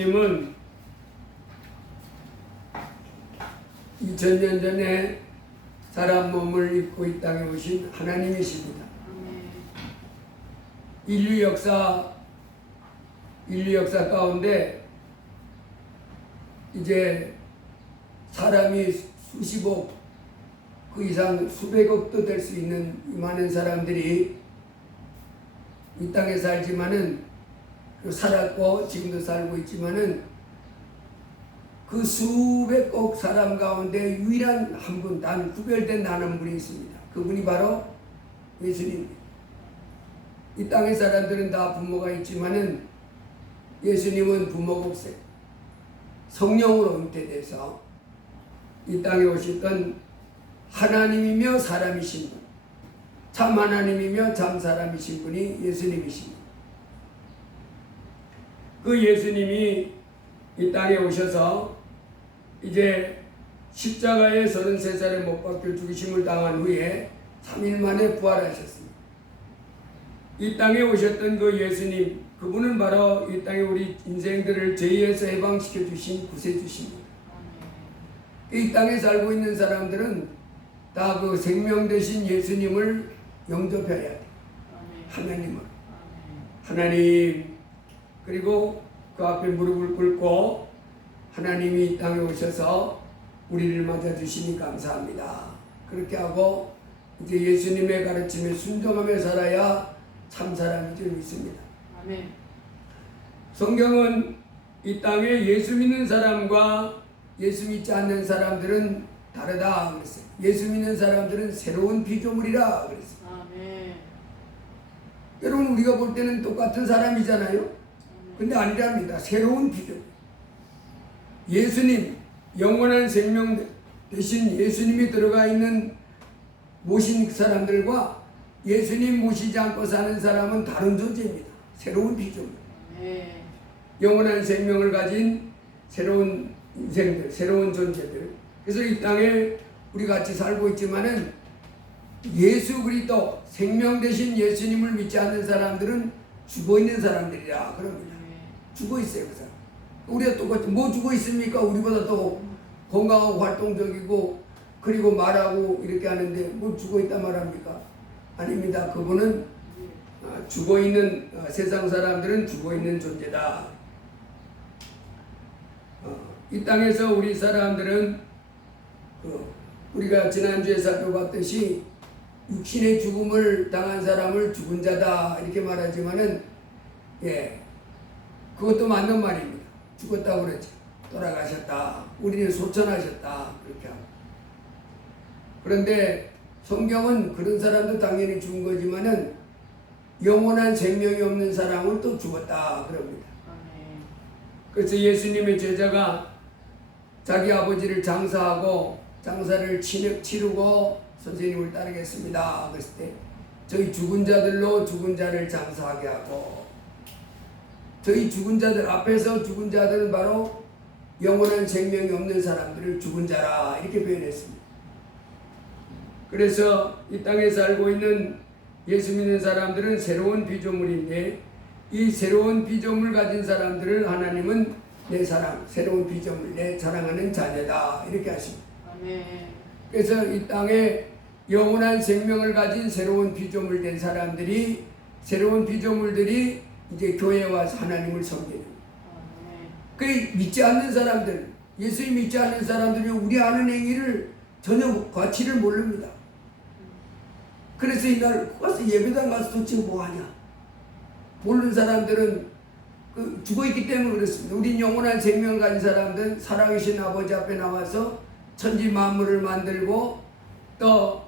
예수님은 2000년 전에 사람 몸을 입고 이 땅에 오신 하나님이십니다. 인류 역사 가운데 이제 사람이 수십억 그 이상 수백억도 될 수 있는 많은 사람들이 이 땅에 살지만은 살았고 지금도 살고 있지만은 그 수백억 사람 가운데 유일한 한 분, 단 구별된 한 분이 있습니다. 그분이 바로 예수님입니다. 이 땅의 사람들은 다 부모가 있지만은 예수님은 부모가 없어요. 성령으로 잉태돼서 이 땅에 오셨던 하나님이며 사람이신 분, 참 하나님이며 참 사람이신 분이 예수님이십니다. 그 예수님이 이 땅에 오셔서 이제 십자가에 33살에 못 박혀 죽으심을 당한 후에 3일 만에 부활하셨습니다. 이 땅에 오셨던 그 예수님, 그분은 바로 이 땅에 우리 인생들을 죄에서 해방시켜 주신 구세주십니다. 이 땅에 살고 있는 사람들은 다 그 생명 되신 예수님을 영접해야 돼요. 하나님을. 하나님, 그리고 그 앞에 무릎을 꿇고 하나님이 이 땅에 오셔서 우리를 맞아주시니 감사합니다. 그렇게 하고 이제 예수님의 가르침에 순종하며 살아야 참 사람인 줄 믿습니다. 아멘. 성경은 이 땅에 예수 믿는 사람과 예수 믿지 않는 사람들은 다르다 그랬어요. 예수 믿는 사람들은 새로운 피조물이라 그랬어요. 아멘. 여러분, 우리가 볼 때는 똑같은 사람이잖아요. 근데 아니랍니다. 새로운 피조물. 예수님, 영원한 생명 대신 예수님이 들어가 있는 모신 사람들과 예수님 모시지 않고 사는 사람은 다른 존재입니다. 새로운 피조물. 네. 영원한 생명을 가진 새로운 인생들, 새로운 존재들. 그래서 이 땅에 우리 같이 살고 있지만은 예수 그리스도 생명 대신 예수님을 믿지 않는 사람들은 죽어 있는 사람들이라 그럽니다. 죽어 있어요, 그 사람. 우리가 똑같이 뭐 죽어 있습니까? 우리보다 더 건강하고 활동적이고 그리고 말하고 이렇게 하는데 뭐 죽어 있단 말합니까? 아닙니다. 그분은 죽어 있는 세상 사람들은 죽어 있는 존재다. 이 땅에서 우리 사람들은 우리가 지난주에 살펴봤듯이 육신의 죽음을 당한 사람을 죽은 자다 이렇게 말하지만은 그것도 맞는 말입니다. 죽었다고 그러죠. 돌아가셨다. 우리는 소천하셨다. 그렇게 하고. 그런데 성경은 그런 사람도 당연히 죽은 거지만은 영원한 생명이 없는 사람은 또 죽었다 그럽니다. 그래서 예수님의 제자가 자기 아버지를 장사하고 장사를 치르고 선생님을 따르겠습니다. 그랬을 때 저희 죽은 자들로 죽은 자를 장사하게 하고 저희 죽은 자들 앞에서 죽은 자들은 바로 영원한 생명이 없는 사람들을 죽은 자라 이렇게 표현했습니다. 그래서 이 땅에 살고 있는 예수 믿는 사람들은 새로운 피조물인데 이 새로운 피조물 가진 사람들을 하나님은 내 사랑, 새로운 피조물, 내 사랑하는 자녀다 이렇게 하십니다. 아멘. 그래서 이 땅에 영원한 생명을 가진 새로운 피조물 된 사람들이 새로운 피조물들이 이제 교회에 와서 하나님을 섬기는. 그 믿지 않는 사람들, 예수님 믿지 않는 사람들이 우리 하는 행위를 전혀 가치를 모릅니다. 그래서 이날 가서 예배당 가서 도대체 뭐 하냐? 모르는 사람들은 죽어있기 때문에 그렇습니다. 우린 영원한 생명을 가진 사람들은 살아계신 아버지 앞에 나와서 천지 만물을 만들고 또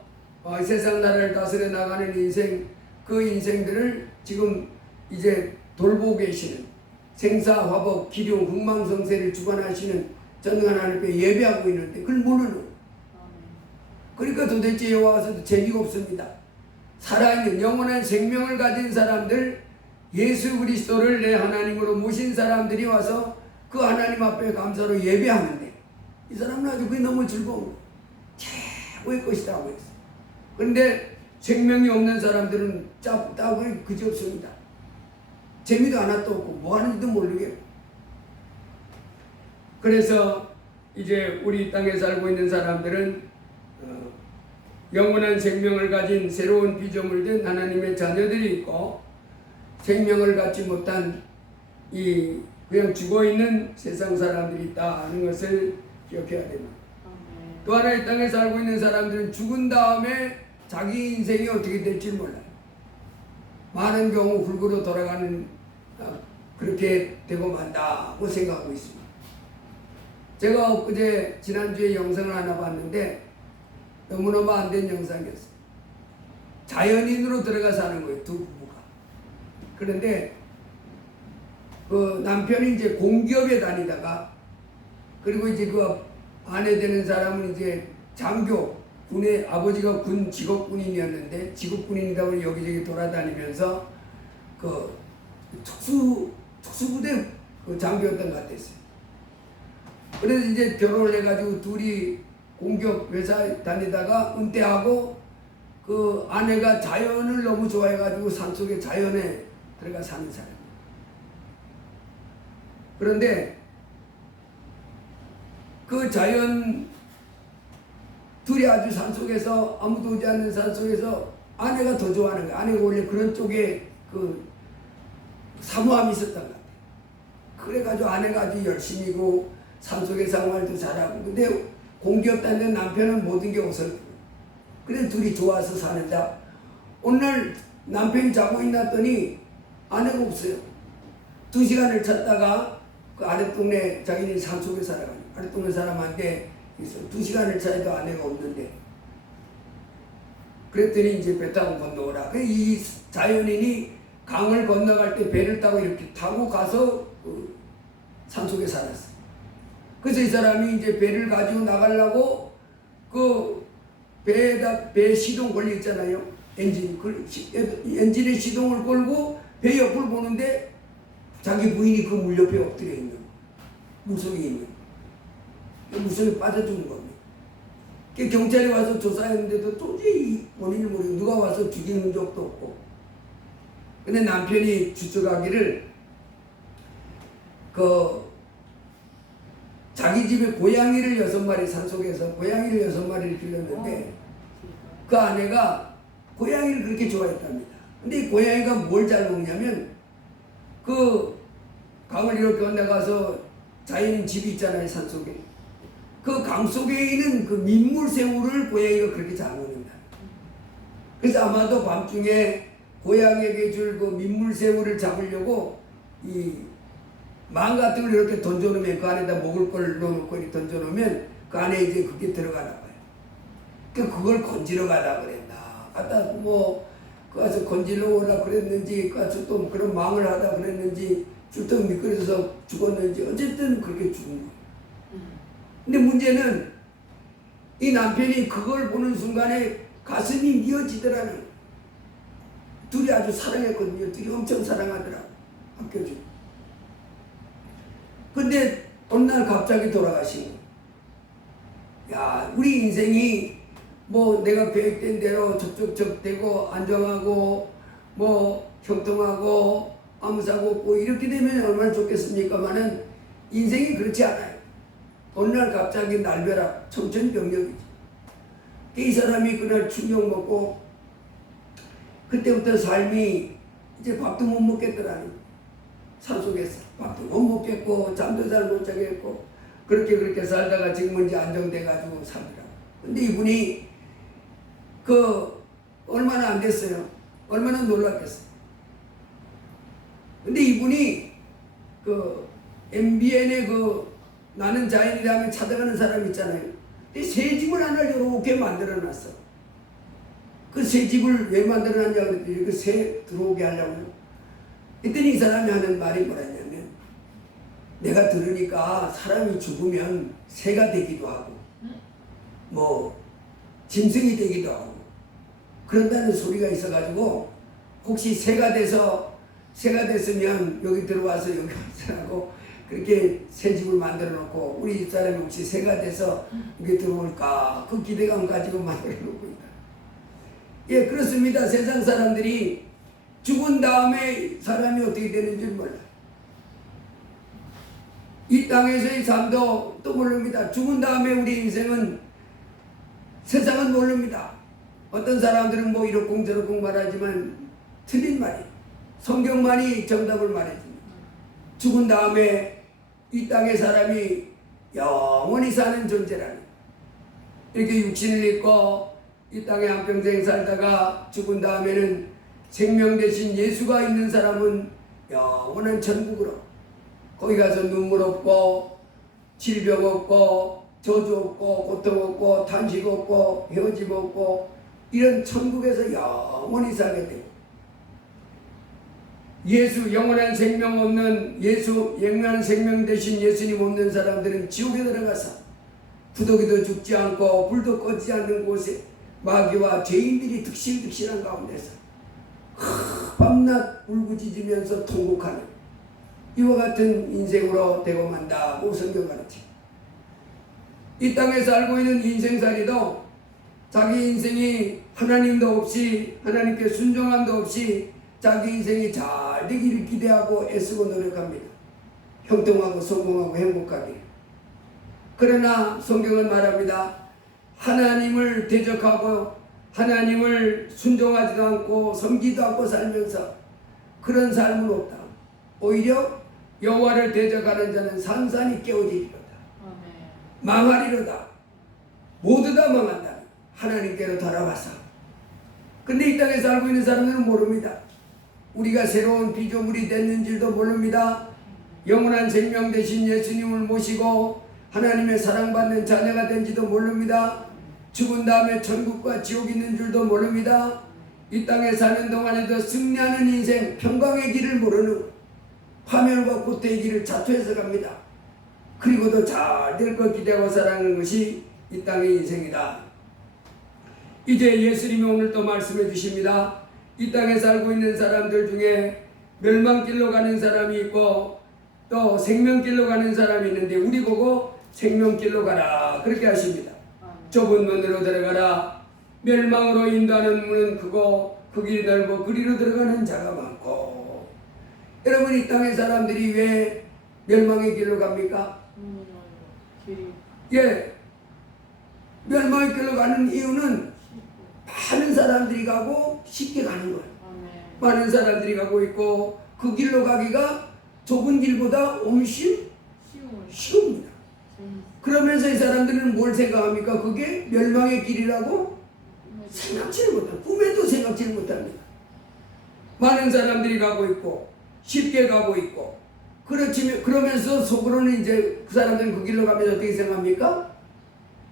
세상 나라를 다스려 나가는 인생, 그 인생들을 지금 이제 돌보고 계시는 생사화복, 기륭, 흥망성쇠를 주관하시는 전능한 하나님께 예배하고 있는데 그걸 모르는. 그러니까 도대체 여기 와서도 재미가 없습니다. 살아있는 영원한 생명을 가진 사람들, 예수 그리스도를 내 하나님으로 모신 사람들이 와서 그 하나님 앞에 감사로 예배하는데 이 사람은 아주 그게 너무 즐거운 최고의 것이다 하고 있어요. 그런데 생명이 없는 사람들은 따고 그지 없습니다. 재미도 하나도 없고 뭐 하는지도 모르겠고 그래서 이제 우리 땅에 살고 있는 사람들은 영원한 생명을 가진 새로운 피조물된 하나님의 자녀들이 있고, 생명을 갖지 못한 이 그냥 죽어있는 세상 사람들이 있다 하는 것을 기억해야 됩니다. 또 하나 이 땅에 살고 있는 사람들은 죽은 다음에 자기 인생이 어떻게 될지 몰라요. 많은 경우 흙으로 돌아가는, 그렇게 되고 만다고 생각하고 있습니다. 제가 엊그제 지난주에 영상을 하나 봤는데 너무너무 안 된 영상이었어요. 자연인으로 들어가 사는 거예요, 두 부부가. 그런데 그 남편이 이제 공기업에 다니다가, 그리고 이제 그 아내 되는 사람은 이제 장교, 군의, 아버지가 군 직업군인이었는데 직업군인이다 보니 여기저기 돌아다니면서 그 특수부대 그 장교였던 것 같았어요. 그래서 이제 결혼을 해가지고 둘이 공기업 회사 다니다가 은퇴하고, 그 아내가 자연을 너무 좋아해가지고 산속에 자연에 들어가 사는 사람이에요. 그런데 그 자연, 둘이 아주 산속에서, 아무도 오지 않는 산속에서 아내가 더 좋아하는 거야. 아내가 원래 그런 쪽에 그 사모함이 있었던 것 같아요. 그래가지고 아내가 아주 열심히고 산속의 생활도 잘하고, 근데 공기업 다니는 남편은 모든 게 어설프고, 그래서 둘이 좋아서 사는다. 어느 날 남편이 자고 있났더니 아내가 없어요. 2시간을 찾다가 그 아랫동네, 자기는 산속에 살아가요. 아랫동네 사람한테 2시간을 찾아도 아내가 없는데, 그랬더니 이제 배 타고 건너오라. 이 자연인이 강을 건너갈 때 배를 타고 이렇게 타고 가서 그 산속에 살았어요. 그래서 이 사람이 이제 배를 가지고 나가려고 그 배 시동 걸려 있잖아요. 엔진의 시동을 걸고 배 옆을 보는데 자기 부인이 그 물 옆에 엎드려 있는 거예요. 물속에 있는 거예요. 물속에 빠져 죽는 겁니다. 경찰이 와서 조사했는데도 도저히 원인을 모르고, 누가 와서 죽이는 적도 없고. 근데 남편이 주장하기를 자기 집에 고양이를 6마리, 산속에서 고양이를 6마리를 길렀는데 그 아내가 고양이를 그렇게 좋아했답니다. 근데 이 고양이가 뭘 잘 먹냐면, 그 강을 이렇게 건너가서 자연인 집이 있잖아요, 산속에. 그 강 속에 있는 그 민물새우를 고양이가 그렇게 잘 먹는다. 그래서 아마도 밤중에 고양이에게 줄 그 민물새우를 잡으려고 이 망 같은 걸 이렇게 던져놓으면, 그 안에다 먹을 걸 넣어놓고 이렇게 던져놓으면 그 안에 이제 그게 들어가나 봐요. 그걸 건지러 가다 그랬나. 갖다 가서 건지러 오라 그랬는지, 가서 또 그런 망을 하다 그랬는지, 줄통 미끄러져서 죽었는지, 어쨌든 그렇게 죽은 거예요. 근데 문제는 이 남편이 그걸 보는 순간에 가슴이 미어지더라는 거예요. 둘이 아주 사랑했거든요. 둘이 엄청 사랑하더라고요. 아껴주고. 근데 어느 날 갑자기 돌아가신 거예요. 야, 우리 인생이 내가 계획된 대로 적적적되고 안정하고 형통하고 아무 사고 없고 이렇게 되면 얼마나 좋겠습니까마는 인생이 그렇지 않아요. 어느 날 갑자기 날벼락, 청천벽력이지. 이 사람이 그날 충격 먹고 그때부터 삶이 이제 밥도 못 먹겠더라는 거예요. 산속에서 밥도 못 먹겠고 잠도 잘 못 자겠고 그렇게 살다가 지금은 이제 안정돼가지고 살더라고요. 근데 이분이 얼마나 안 됐어요. 얼마나 놀랐겠어요. 근데 이분이 MBN의 나는 자연이라면 찾아가는 사람 있잖아요. 근데 새 집을 하나 이렇게 만들어놨어. 그 새 집을 왜 만들어놨냐 그랬더니 그 새 들어오게 하려고요. 그랬더니 이 사람이 하는 말이 뭐라냐면, 내가 들으니까 사람이 죽으면 새가 되기도 하고 짐승이 되기도 하고 그런다는 소리가 있어가지고, 혹시 새가 됐으면 여기 들어와서 여기 하고 그렇게 새 집을 만들어 놓고 우리 집사람이 혹시 새가 돼서 여기 들어올까, 그 기대감 가지고 만들어 놓고 있다. 예, 그렇습니다. 세상 사람들이 죽은 다음에 사람이 어떻게 되는지 몰라요. 이 땅에서의 삶도 또 모릅니다. 죽은 다음에 우리 인생은 세상은 모릅니다. 어떤 사람들은 뭐 이렇쿵 저렇쿵 말하지만 틀린 말이에요. 성경만이 정답을 말해줍니다. 죽은 다음에 이 땅의 사람이 영원히 사는 존재라는, 이렇게 육신을 입고 이 땅에 한평생 살다가 죽은 다음에는 생명 대신 예수가 있는 사람은 영원한 천국으로, 거기 가서 눈물 없고 질병 없고 저주 없고 고통 없고 탄식 없고 헤어짐 없고 이런 천국에서 영원히 살게 돼요. 예수, 영원한 생명 없는 예수, 영원한 생명 대신 예수님 없는 사람들은 지옥에 들어가서 구더기도 죽지 않고 불도 꺼지지 않는 곳에 마귀와 죄인들이 득실득실한 가운데서 밤낮 울부짖으면서 통곡하는 이와 같은 인생으로 되고 만다고 성경 가르치고, 이 땅에 살고 있는 인생살이도 자기 인생이 하나님도 없이, 하나님께 순종함도 없이 자기 인생이 잘 되기를 기대하고 애쓰고 노력합니다. 형통하고 성공하고 행복하게. 그러나 성경은 말합니다. 하나님을 대적하고 하나님을 순종하지도 않고 섬기지도 않고 살면서 그런 삶은 없다. 오히려 여호와를 대적하는 자는 산산이 깨어지리로다. 망하리로다. 모두 다 망한다. 하나님께로 돌아와서. 근데 이 땅에 살고 있는 사람들은 모릅니다. 우리가 새로운 피조물이 됐는 줄도 모릅니다. 영원한 생명 대신 예수님을 모시고 하나님의 사랑받는 자녀가 된지도 모릅니다. 죽은 다음에 천국과 지옥이 있는 줄도 모릅니다. 이 땅에 사는 동안에도 승리하는 인생, 평강의 길을 모르는 파멸과 고통의 길을 자투해서 갑니다. 그리고도 잘 될 것 기대하고 살아가는 것이 이 땅의 인생이다. 이제 예수님이 오늘 또 말씀해 주십니다. 이 땅에 살고 있는 사람들 중에 멸망길로 가는 사람이 있고 또 생명길로 가는 사람이 있는데 우리 보고 생명길로 가라 그렇게 하십니다. 좁은 문으로 들어가라. 멸망으로 인도하는 문은 크고 그 길이 넓고 그리로 들어가는 자가 많고. 여러분, 이 땅의 사람들이 왜 멸망의 길로 갑니까? 예, 멸망의 길로 가는 이유는 많은 사람들이 가고 쉽게 가는 거예요. 많은 사람들이 가고 있고 그 길로 가기가 좁은 길보다 훨씬 쉬웁니다. 그러면서 이 사람들은 뭘 생각합니까? 그게 멸망의 길이라고 생각지를 못합니다. 꿈에도 생각지를 못합니다. 많은 사람들이 가고 있고 쉽게 가고 있고 그러면서 속으로는 이제 그 사람들은 그 길로 가면서 어떻게 생각합니까?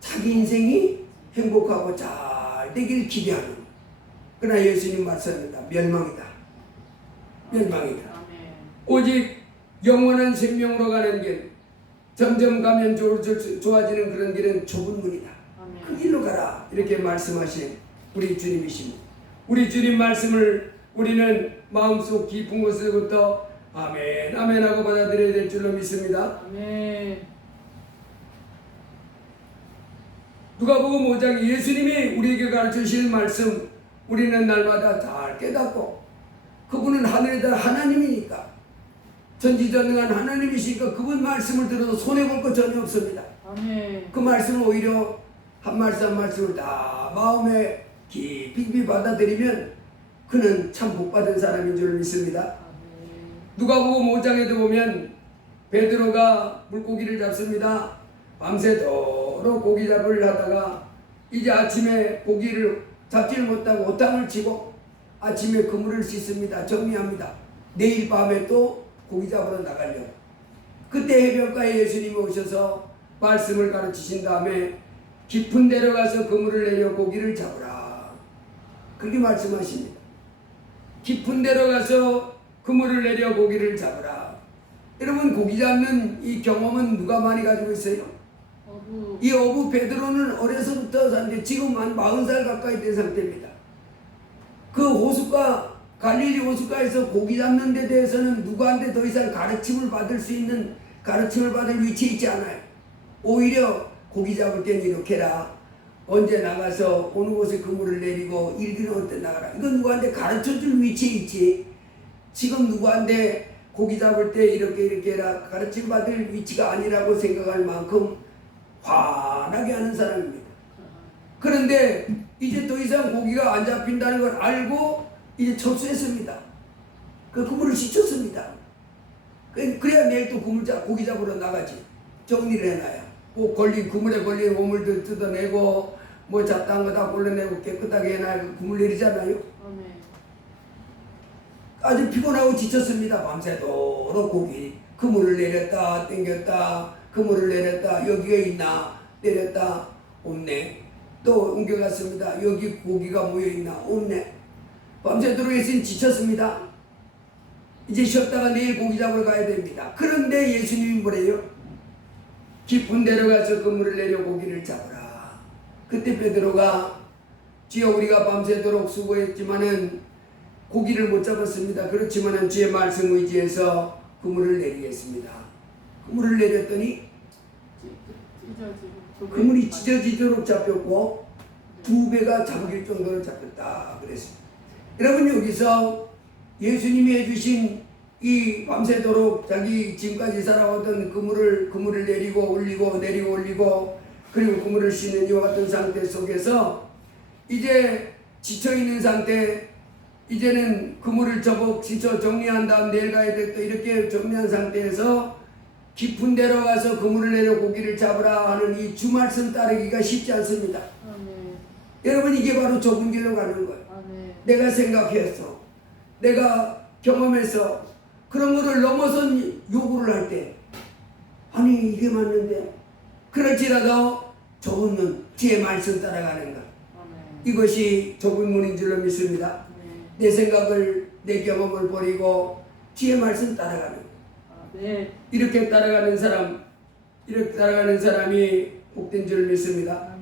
자기 인생이 행복하고 잘 되길 기대하는. 그러나 예수님 말씀합니다. 멸망이다. 멸망이다. 오직 영원한 생명으로 가는 길, 점점 가면 좋아지는 그런 길은 좁은 문이다. 그 길로 가라. 이렇게 말씀하신 우리 주님이십니다. 우리 주님 말씀을 우리는 마음속 깊은 곳에서부터 아멘, 아멘 하고 받아들여야 될 줄로 믿습니다. 아멘. 누가복음 5장 예수님이 우리에게 가르치신 말씀 우리는 날마다 잘 깨닫고, 그분은 하늘에다 하나님이니까, 전지전능한 하나님이시니까 그분 말씀을 들어도 손해볼 것 전혀 없습니다. 아멘. 그 말씀을 오히려 한 말씀 한 말씀을 다 마음에 깊이 받아들이면 그는 참 복받은 사람인 줄 믿습니다. 누가복음 5장에도 보면 베드로가 물고기를 잡습니다. 밤새도록 고기 잡을 하다가 이제 아침에 고기를 잡지를 못하고 오탕을 치고 아침에 그물을 씻습니다. 정리합니다. 내일 밤에 또 고기 잡으러 나가려고. 그때 해변가에 예수님이 오셔서 말씀을 가르치신 다음에 깊은 데로 가서 그물을 내려 고기를 잡으라. 그렇게 말씀하십니다. 깊은 데로 가서 그물을 내려 고기를 잡으라. 여러분, 고기 잡는 이 경험은 누가 많이 가지고 있어요? 이 어부 베드로는 어려서부터 사는데 지금 한 40살 가까이 된 상태입니다. 그 호숫가, 갈릴리 호숫가에서 고기 잡는 데 대해서는 누구한테 더 이상 가르침을 받을 수 있는, 가르침을 받을 위치에 있지 않아요. 오히려 고기 잡을 땐 이렇게 해라. 언제 나가서 어느 곳에 그물을 내리고 일기는 어때 나가라. 이건 누구한테 가르쳐줄 위치에 있지. 지금 누구한테 고기 잡을 때 이렇게 해라 가르침 받을 위치가 아니라고 생각할 만큼 환하게 하는 사람입니다. 그런데 이제 더 이상 고기가 안 잡힌다는 걸 알고 이제 철수했습니다. 그 그물을 씻었습니다. 그래야 내일 또 고기 잡으러 나가지. 정리를 해놔야. 뭐 그물에 걸린 오물들 뜯어내고 뭐 잡다한 거 다 골라내고 깨끗하게 해놔야 그물 내리잖아요. 아주 피곤하고 지쳤습니다. 밤새도록 고기 그물을 내렸다 당겼다 그물을 내렸다 여기가 있나 내렸다 없네. 또 옮겨갔습니다. 여기 고기가 모여있나 없네. 밤새도록 했으니 지쳤습니다. 이제 쉬었다가 내일 고기 잡으러 가야 됩니다. 그런데 예수님이 뭐래요? 깊은 데로 가서 그물을 내려 고기를 잡으라. 그때 베드로가 주여 우리가 밤새도록 수고했지만은 고기를 못 잡았습니다. 그렇지만은 주의 말씀 의지해서 그물을 내리겠습니다. 그물을 내렸더니 그물이 찢어지도록 잡혔고 2배가 잠길 정도로 잡혔다 그랬습니다. 여러분 여기서 예수님이 해주신 이 밤새도록 자기 지금까지 살아왔던 그물을 내리고 올리고 내리고 올리고 그리고 그물을 씻는 이와 같은 상태 속에서 이제 지쳐있는 상태 이제는 그물을 씻어 정리한 다음 내일 가야 돼 또 이렇게 정리한 상태에서 깊은 데로 가서 그물을 내려 고기를 잡으라 하는 이 주 말씀 따르기가 쉽지 않습니다. 여러분 이게 바로 좁은 길로 가는 거예요. 내가 생각해서 내가 경험해서 그런 거를 넘어선 요구를 할 때 아니 이게 맞는데 그럴지라도 좁은 문 주의 말씀 따라가는 것 이것이 좁은 문인 줄로 믿습니다. 내 생각을 내 경험을 버리고 주의 말씀 따라가는 것 이렇게 따라가는 사람이 복된 줄 믿습니다.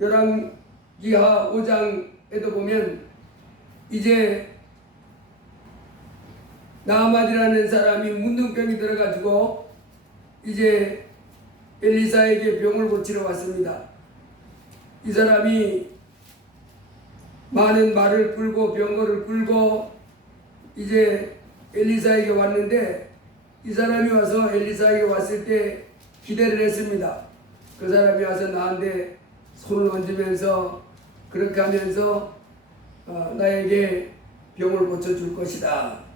열왕기하 5장에도 보면 이제 나아만이라는 사람이 문둥병이 들어가지고 이제 엘리사에게 병을 고치러 왔습니다. 이 사람이 많은 말을 끌고 병거를 끌고 이제 엘리사에게 왔는데 이 사람이 와서 엘리사에게 왔을 때 기대를 했습니다. 그 사람이 와서 나한테 손을 얹으면서 그렇게 하면서 나에게 병을 고쳐줄 것이다.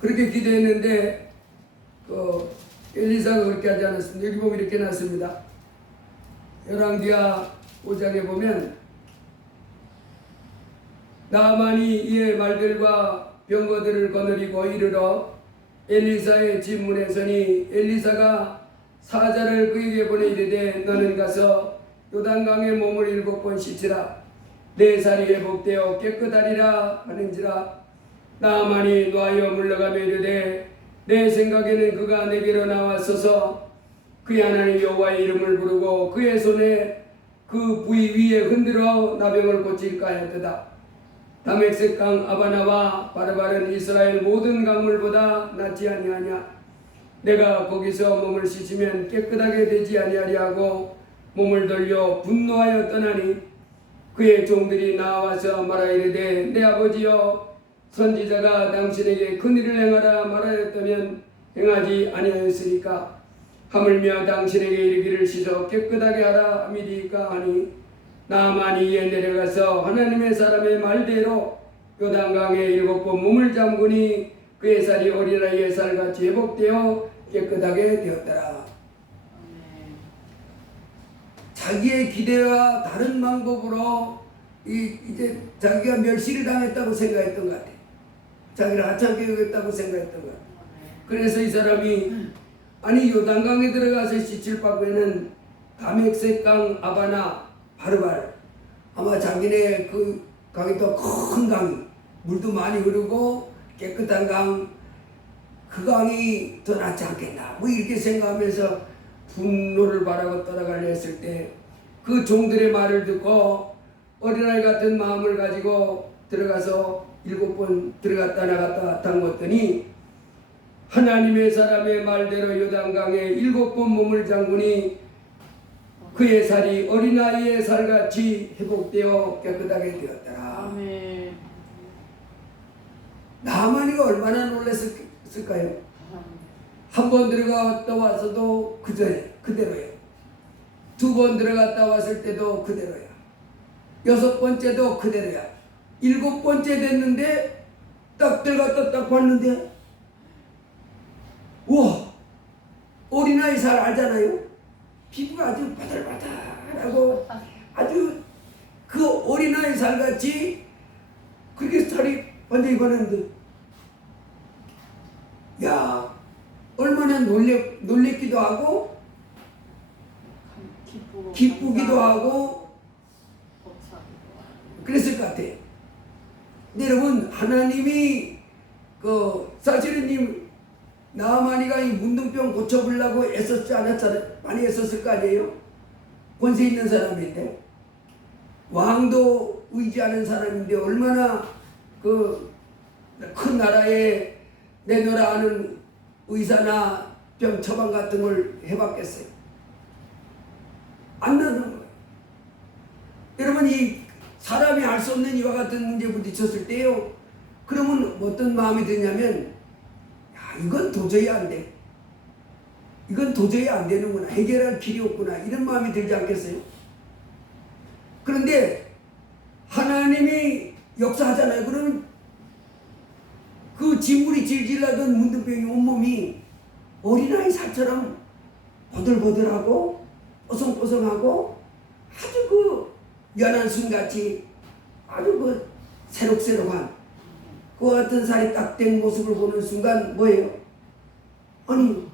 그렇게 기대했는데 엘리사가 그렇게 하지 않았습니다. 여기 보면 이렇게 났습니다. 열왕기하 5장에 보면 나아만이 이의 말들과 병거들을 거느리고 이르러 엘리사의 집 문에 서니 엘리사가 사자를 그에게 보내 이르되 너는 가서 요단강에 몸을 7번 씻으라 내 살이 회복되어 깨끗하리라 하는지라 나아만이 노하여 물러가며 이르되 내 생각에는 그가 내게로 나왔어서 그의 하나님 여호와의 이름을 부르고 그의 손에 그 부위 위에 흔들어 나병을 고칠까 하였도다. 다메섹 강 아바나와 바르바른 이스라엘 모든 강물보다 낫지 아니하냐. 내가 거기서 몸을 씻으면 깨끗하게 되지 아니하리 하고 몸을 돌려 분노하여 떠나니 그의 종들이 나와서 말하이르되 내 아버지여 선지자가 당신에게 큰일을 행하라 말하였다면 행하지 아니하였으리까 하물며 당신에게 이르기를 씻어 깨끗하게 하라 함이리까 하니 나아만이 이에 내려가서 하나님의 사람의 말대로 요단강에 7번 몸을 잠그니 그의 살이 어린아이의 살같이 회복되어 깨끗하게 되었더라. 자기의 기대와 다른 방법으로 이제 자기가 멸시를 당했다고 생각했던 것 같아요. 자기를 하찮게 여겼다고 생각했던 것 같아요. 그래서 이 사람이 아니 요단강에 들어가서 씻을 바에는 다메섹강 아바나 바르발 아마 자기네 그 강이 더 큰 강이 물도 많이 흐르고 깨끗한 강 그 강이 더 낫지 않겠나 뭐 이렇게 생각하면서 분노를 바라고 떠나가려 했을 때 그 종들의 말을 듣고 어린아이 같은 마음을 가지고 들어가서 7번 들어갔다 나갔다 담궜더니 하나님의 사람의 말대로 요단강에 7번 몸을 잠그니 그의 살이 어린아이의 살같이 회복되어 깨끗하게 되었더라. 아멘. 나만이가 얼마나 놀랐을까요? 한 번 들어갔다 와서도 그대로예요. 두 번 들어갔다 왔을 때도 그대로야. 여섯 번째도 그대로야. 일곱 번째 됐는데 딱 들어갔다 딱 봤는데 우와, 어린아이 살 알잖아요. 피부가 아주 바들바들하고 아주 그 어린아이 살같이 그렇게 살이 완전히 변했는데, 야, 얼마나 놀랬기도 하고 기쁘기도 하고 그랬을 것 같아요. 근데 여러분, 하나님이 사실은 나아만이가 이 문둥병 고쳐보려고 애썼지 않았잖아요. 많이 애썼을 거 아니에요. 권세 있는 사람인데, 왕도 의지하는 사람인데 얼마나 큰 나라에 내놓으라 하는 의사나 병 처방 같은 걸 해봤겠어요? 안 나는 거예요. 여러분, 이 사람이 알 수 없는 이와 같은 문제에 부딪혔을 때요, 그러면 어떤 마음이 드냐면, 야, 이건 도저히 안 돼. 이건 도저히 안 되는구나. 해결할 필요 없구나. 이런 마음이 들지 않겠어요? 그런데 하나님이 역사하잖아요. 그러면 그 진물이 질질 나던 문둥병이 온몸이 어린아이 살처럼 보들보들하고 뽀송뽀송하고 아주 연한 순같이 아주 새록새록한 그 같은 살이 딱 된 모습을 보는 순간 뭐예요? 아니,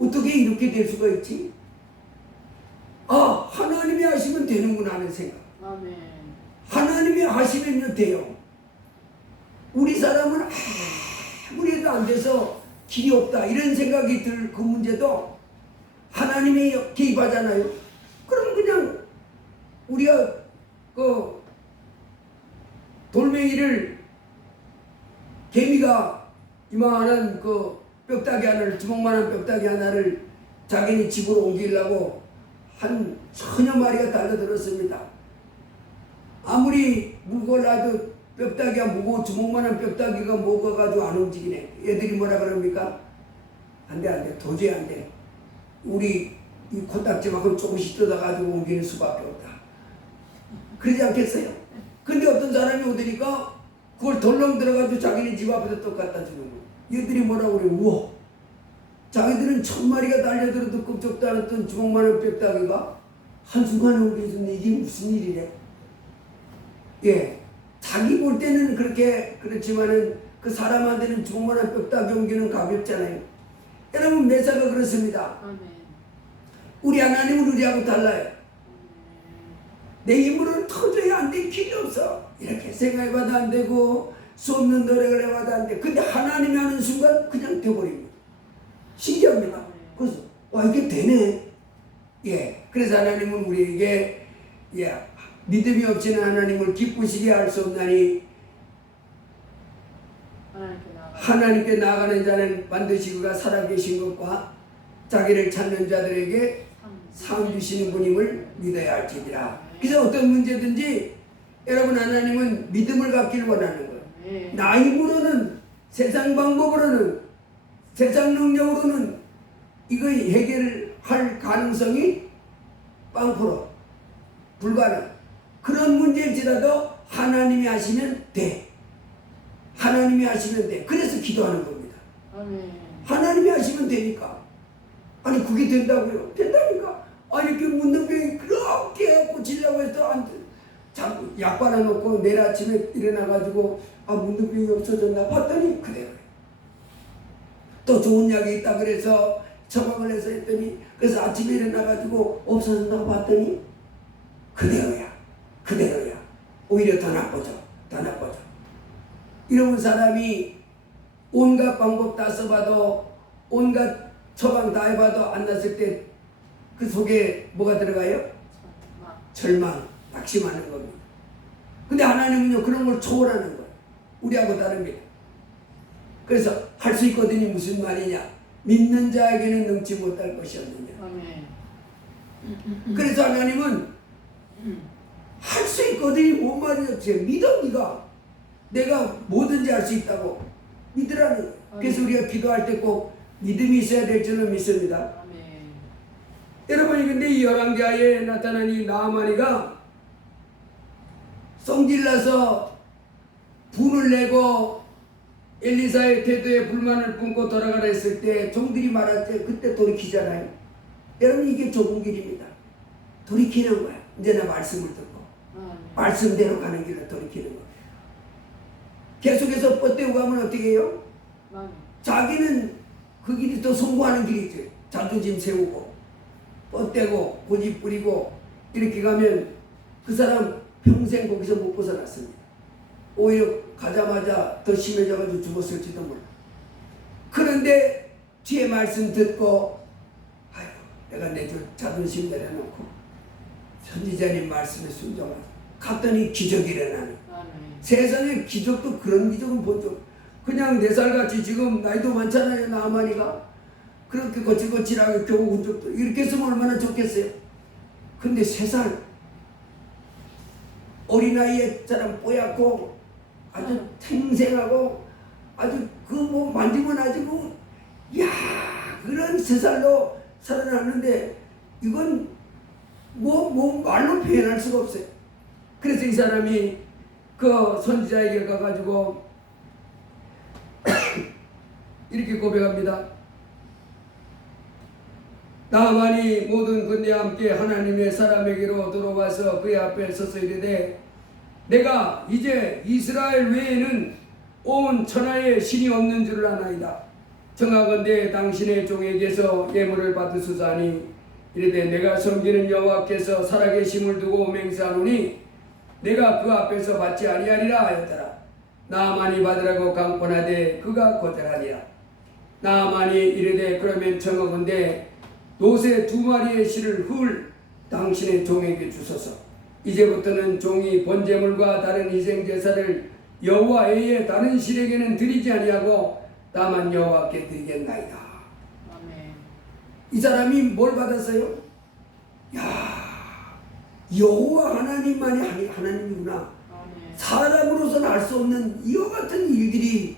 어떻게 이렇게 될 수가 있지? 아, 하나님이 하시면 되는구나 하는 생각. 아멘. 하나님이 하시면요 돼요. 우리 사람은 아무리 해도 안 돼서 길이 없다 이런 생각이 들 그 문제도 하나님이 개입하잖아요. 그럼 그냥 우리가 돌멩이를 개미가 이만한 뼈다귀 하나를, 주먹만한 뼈다귀 하나를 자기네 집으로 옮기려고 한 1000여 마리가 달려들었습니다. 아무리 무거워도 뼈다귀가 무거워, 주먹만한 뼈다귀가 먹어가지고 안 움직이네. 얘들이 뭐라 그럽니까? 안 돼. 도저히 안 돼. 우리 이 코딱지만큼 조금씩 뜯어가지고 옮기는 수밖에 없다. 그러지 않겠어요? 근데 어떤 사람이 오더니까 그걸 덜렁 들어가지고 자기네 집 앞에서 또 갖다 주는 거예요. 얘들이 뭐라고 그래? 우와! 자기들은 1000마리가 달려들어도 끔찍도 않았던 주먹만한 뼈다귀가 한순간에 옮겨졌네. 이게 무슨 일이래? 예. 자기 볼 때는 그렇지만은 그 사람한테는 주먹만한 뼈다귀 옮기는 가볍잖아요. 여러분, 메사가 그렇습니다. 아멘. 우리 하나님은 우리하고 달라요. 내 힘으로는 도저히 안 될 길이 없어. 이렇게 생각해봐도 안 되고 수 없는 노력을 해봐도 안 돼. 근데 하나님이 하는 순간 그냥 돼버립니다. 신기합니다. 그래서 와, 이게 되네. 예. 그래서 하나님은 우리에게 믿음이 없이는 하나님을 기쁘시게 할 수 없나니 하나님께 나아가는 자는 반드시 그가 살아계신 것과 자기를 찾는 자들에게 상 주시는 분임을 믿어야 할지니라. 그래서 어떤 문제든지 여러분, 하나님은 믿음을 갖기를 원하는 거예요. 나 힘으로는, 세상 방법으로는, 세상 능력으로는 이거 해결할 가능성이 0% 불가능. 그런 문제일지라도 하나님이 하시면 돼. 하나님이 하시면 돼. 그래서 기도하는 겁니다. 아멘. 하나님이 하시면 되니까. 아니, 그게 된다고요? 된다니까. 아니, 그 문둥병이 그렇게 고치려고 해도 안 돼. 자꾸 약 발라놓고 내일 아침에 일어나가지고 문둥병이 없어졌나 봤더니 그대로예요. 또 좋은 약이 있다 그래서 처방을 해서 했더니, 그래서 아침에 일어나가지고 없어졌나 봤더니 그대로야. 오히려 더 나빠져. 이런 사람이 온갖 방법 다 써봐도, 온갖 처방 다 해봐도 안 났을 때 그 속에 뭐가 들어가요? 절망, 낙심하는 겁니다. 근데 하나님은요, 그런 걸 초월하는 거예요. 우리하고 다릅니다. 그래서 할 수 있거든요. 무슨 말이냐? 믿는 자에게는 능치 못할 것이 없느냐. 아멘. 그래서 하나님은 할 수 있거든이 뭔 말이었지? 믿어 네가. 내가 뭐든지 할 수 있다고 믿으라는 거예요. 그래서 우리가 기도할 때 꼭 믿음이 있어야 될 줄은 믿습니다. 여러분이 근데 이 열왕기하에 나타난 이 나아만이가 성질나서 분을 내고 엘리사의 태도에 불만을 뿜고 돌아가라 했을 때 종들이 말할 때 그때 돌이키잖아요. 여러분 이게 좁은 길입니다. 돌이키는 거야. 이제 나 말씀을 듣고 말씀대로 가는 길로 돌이키는 거예요. 계속해서 뻗대고 가면 어떻게 해요? 자기는 그 길이 더 성공하는 길이지. 자존심 세우고 뻗대고 고집 부리고 이렇게 가면 그 사람 평생 거기서 못 벗어났습니다. 오히려 가자마자 더 심해져가지고 죽었을지도 몰라. 그런데 뒤에 말씀 듣고 아이고 내가 내 자존심 내려놓고 선지자님 말씀에 순종하자. 갔더니 기적이 일어나는. 세상에 기적도 그런 기적은 본 적. 그냥 4살같이 지금 나이도 많잖아요. 나아만이가 그렇게 거칠거칠하게 겨우 흔적도 이렇게 했으면 얼마나 좋겠어요. 근데 3살 어린아이의 사람 뽀얗고 아주 탱생하고 아주 그 뭐 만지면 아주 뭐 야 그런 3살로 살아났는데 이건 뭐 말로 표현할 수가 없어요. 그래서 이 사람이 그 선지자에게 가가지고 이렇게 고백합니다. 나만이 모든 군대와 함께 하나님의 사람에게로 들어와서 그의 앞에 서서 이르되 내가 이제 이스라엘 외에는 온 천하에 신이 없는 줄을 아나이다. 정하건대 당신의 종에게서 예물을 받으소서 하니 이르되 내가 섬기는 여호와께서 살아계심을 두고 맹세하노니 내가 그 앞에서 받지 아니하리라 하였더라. 나아만이 받으라고 강권하되 그가 거절하니라. 나아만이 이르되 그러면 청하건대 노새 2마리의 실을 흙을 당신의 종에게 주소서. 이제부터는 종이 번제물과 다른 희생제사를 여호와 외에 다른 신에게는 드리지 아니하고 다만 여호와께 드리겠나이다. 아멘. 이 사람이 뭘 받았어요? 야, 여호와 하나님만이 하나님이구나. 아멘. 사람으로서는 알 수 없는 이와 같은 일들이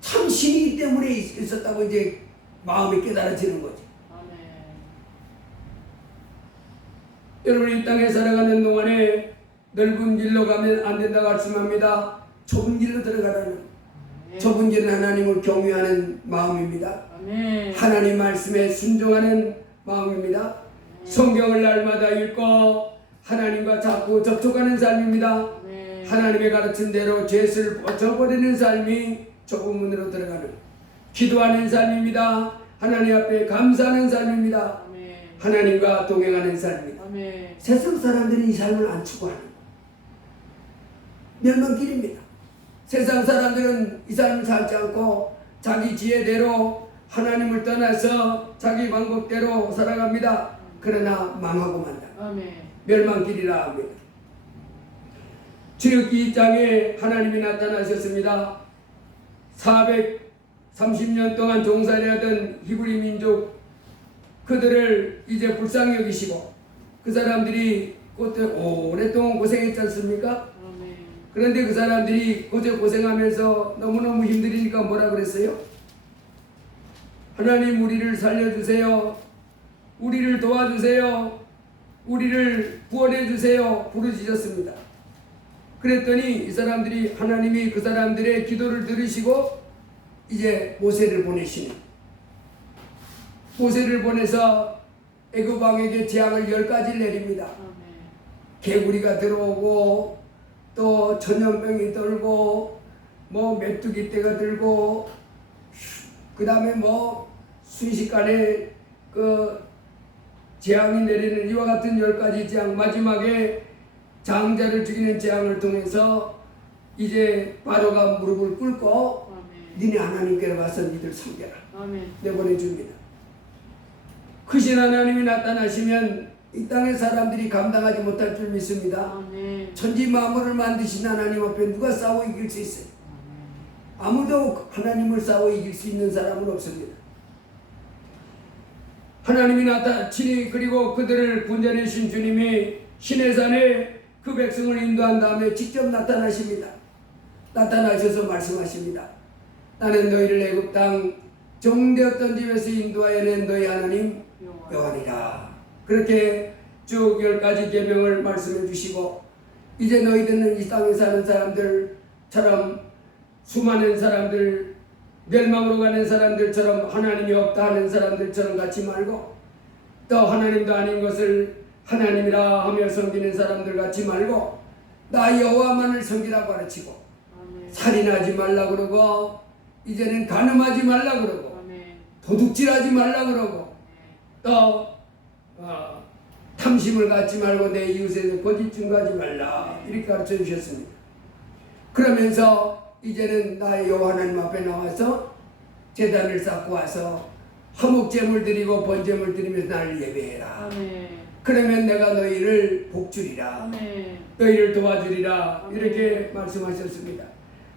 참 신이기 때문에 있었다고 이제 마음이 깨달아지는 거지. 여러분 이 땅에 살아가는 동안에 넓은 길로 가면 안 된다고 말씀합니다. 좁은 길로 들어가라는. 좁은 길은 하나님을 경외하는 마음입니다. 하나님 말씀에 순종하는 마음입니다. 성경을 날마다 읽고 하나님과 자꾸 접촉하는 삶입니다. 하나님의 가르침대로 죄를 벗어버리는 삶이 좁은 문으로 들어가는 기도하는 삶입니다. 하나님 앞에 감사하는 삶입니다. 하나님과 동행하는 삶입니다. 세상 사람들은 이 삶을 안 추구하는 멸망길입니다. 세상 사람들은 이 삶을 살지 않고 자기 지혜대로 하나님을 떠나서 자기 방법대로 살아갑니다. 그러나 망하고 만다. 멸망길이라 합니다. 출애굽기 2장에 하나님이 나타나셨습니다. 430년 동안 종살이하던 히브리 민족 그들을 이제 불쌍히 여기시고 그 사람들이 그때 오랫동안 고생했지 않습니까? 그런데 그 사람들이 고생하면서 너무너무 힘드니까 뭐라 그랬어요? 하나님 우리를 살려주세요. 우리를 도와주세요. 우리를 구원해 주세요. 부르짖었습니다. 그랬더니 이 사람들이 하나님이 그 사람들의 기도를 들으시고 이제 모세를 보내시는 모세를 보내서 애굽 왕에게 재앙을 10가지를 내립니다. 개구리가 들어오고 또 전염병이 들고 뭐 메뚜기 떼가 들고 그 다음에 뭐 순식간에 그 재앙이 내리는 이와 같은 10가지 재앙 마지막에 장자를 죽이는 재앙을 통해서 이제 바로가 무릎을 꿇고 니네 하나님께로 와서 니들 섬겨라 내보내줍니다. 크신 하나님이 나타나시면 이 땅의 사람들이 감당하지 못할 줄 믿습니다. 천지 만물을 만드신 하나님 앞에 누가 싸워 이길 수 있어요? 아무도 하나님을 싸워 이길 수 있는 사람은 없습니다. 하나님이 친히 그리고 그들을 군전해신 주님이 시내산에 그 백성을 인도한 다음에 직접 나타나십니다. 나타나셔서 말씀하십니다. 나는 너희를 애굽 땅 종되었던 집에서 인도하여낸 너희 하나님 여호와니라. 그렇게 쭉 10가지 계명을 말씀해 주시고, 이제 너희들은 이 땅에 사는 사람들처럼 수많은 사람들, 멸망으로 가는 사람들처럼 하나님이 없다 하는 사람들처럼 갖지 말고, 또 하나님도 아닌 것을 하나님이라 하며 섬기는 사람들 갖지 말고 나 여호와만을 섬기라고 가르치고, 살인하지 말라 그러고, 이제는 간음하지 말라 그러고, 도둑질하지 말라 그러고, 또 탐심을 갖지 말고 내 이웃에 거짓 증거하지 말라, 이렇게 가르쳐 주셨습니다. 그러면서 이제는 나의 여호와 하나님 앞에 나와서 제단을 쌓고 와서 화목제물 드리고 번제물 드리면서 나를 예배해라. 그러면 내가 너희를 복주리라. 너희를 도와주리라. 이렇게 말씀하셨습니다.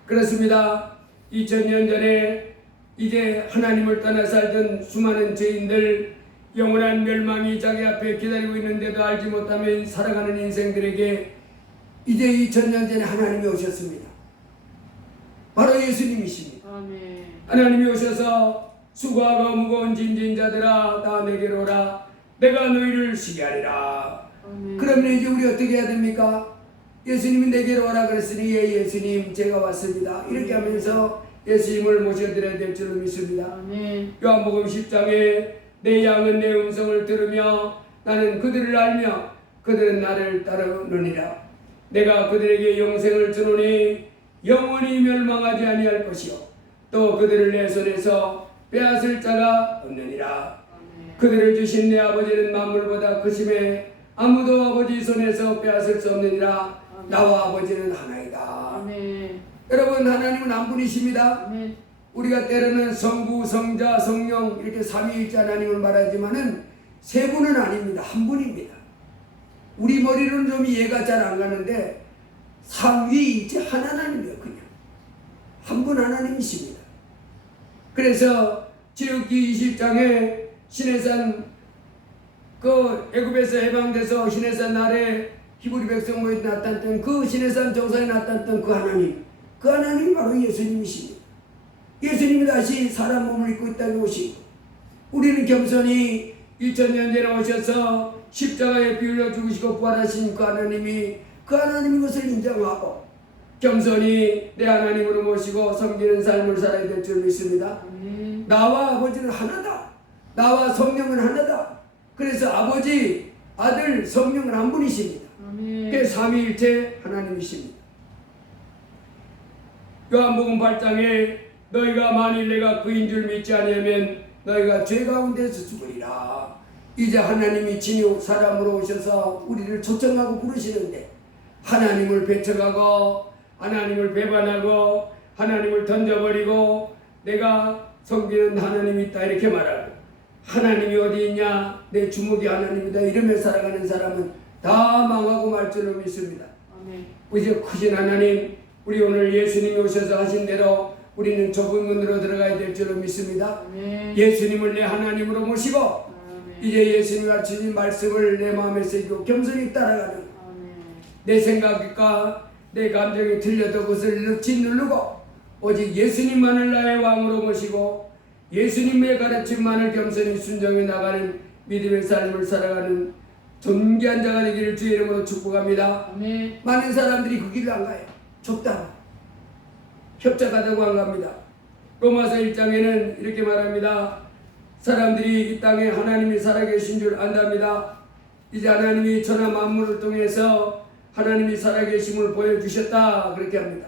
그렇습니다. 2000년 전에 이제 하나님을 떠나 살던 수많은 죄인들, 영원한 멸망이 자기 앞에 기다리고 있는데도 알지 못하며 살아가는 인생들에게 이제 2000년 전에 하나님이 오셨습니다. 바로 예수님이십니다. 하나님이 오셔서 수고하고 무거운 짐진 자들아 다 내게로 오라. 내가 너희를 쉬게 하리라. 그러면 이제 우리 어떻게 해야 됩니까? 예수님이 내게로 오라 그랬으니 예 예수님 제가 왔습니다. 이렇게 하면서 예수님을 모셔드려야 될 줄로 믿습니다. 요한복음 10장에 내 양은 내 음성을 들으며 나는 그들을 알며 그들은 나를 따르느니라. 내가 그들에게 영생을 주노니 영원히 멸망하지 아니할 것이요 또 그들을 내 손에서 빼앗을 자가 없느니라. 그들을 주신 내 아버지는 만물보다 크심에 아무도 아버지 손에서 빼앗을 수 없느니라. 나와 아버지는 하나이다. 여러분, 하나님은 한 분이십니다. 우리가 때로는 성부, 성자, 성령 이렇게 삼위일체 하나님을 말하지만은 세 분은 아닙니다. 한 분입니다. 우리 머리로는 좀 이해가 잘 안 가는데 삼위일체 한 하나님이에요. 그냥 한 분 하나님이십니다. 그래서 지극히 20장에 시내산 그 애굽에서 해방돼서 시내산 아래 히브리 백성 모여 나타났던 그 시내산 정상에 나타났던 그 하나님, 그 하나님이 바로 예수님이십니다. 예수님이 다시 사람 몸을 입고 이 땅에 오시고, 우리는 겸손히 2000년 전에 오셔서 십자가에 피 흘려 죽으시고 부활하신 그 하나님이 그 하나님인 것을 인정하고 겸손히 내 하나님으로 모시고 섬기는 삶을 살아야 될 줄 믿습니다. 나와 아버지는 하나다. 나와 성령은 하나다. 그래서 아버지, 아들, 성령은 한 분이십니다. 그게 삼위일체 하나님이십니다. 요한복음 8장에 너희가 만일 내가 그인 줄 믿지 아니하면 너희가 죄 가운데서 죽으리라. 이제 하나님이 친히 사람으로 오셔서 우리를 초청하고 부르시는데, 하나님을 배척하고 하나님을 배반하고 하나님을 던져버리고 내가 섬기는 하나님이 있다 이렇게 말하고, 하나님이 어디 있냐, 내 주먹이 하나님이다 이러며 살아가는 사람은 다 망하고 말 줄로 믿습니다. 이제 크신 하나님, 우리 오늘 예수님이 오셔서 하신 대로 우리는 좁은 문으로 들어가야 될 줄로 믿습니다. 예수님을 내 하나님으로 모시고 이제 예수님이 가르치신 말씀을 내 마음에 새기고 겸손히 따라가는, 내 생각과 내 감정이 틀려도 그것을 넉지 누르고 오직 예수님만을 나의 왕으로 모시고 예수님의 가르침만을 겸손히 순종해 나가는 믿음의 삶을 살아가는 존귀한 자가 되기를 주의 이름으로 축복합니다. 많은 사람들이 그 길을 안 가요. 좁다고, 협착하다고 안 갑니다. 로마서 1장에는 이렇게 말합니다. 사람들이 이 땅에 하나님이 살아계신 줄 안답니다. 이제 하나님이 천하 만물을 통해서 하나님이 살아계심을 보여주셨다 그렇게 합니다.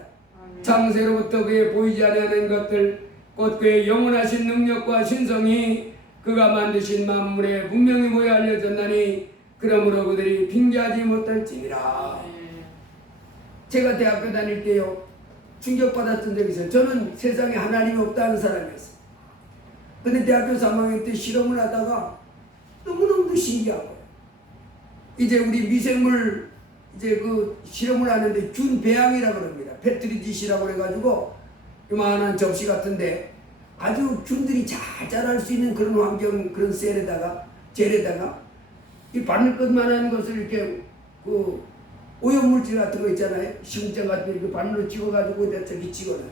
창세로부터 그의 보이지 아니하는 것들, 곧 그의 영원하신 능력과 신성이 그가 만드신 만물에 분명히 보여 알려졌나니 그러므로 그들이 핑계하지 못할지니라. 제가 대학교 다닐 때요, 충격받았던 적이 있어요. 저는 세상에 하나님이 없다는 사람이었어요. 근데 대학교 3학년 때 실험을 하다가 너무너무 신기한 거예요. 이제 우리 미생물 이제 그 실험을 하는데 균 배양이라고 합니다. 페트리디시라고 해가지고 요만한 접시 같은데 아주 균들이 잘 자랄 수 있는 그런 환경, 그런 젤에다가 이 바늘 끝만한 것을 이렇게 그 오염물질 같은 거 있잖아요. 시궁장 같은 거 이렇게 바늘로 찍어가지고 저기 찍어놔.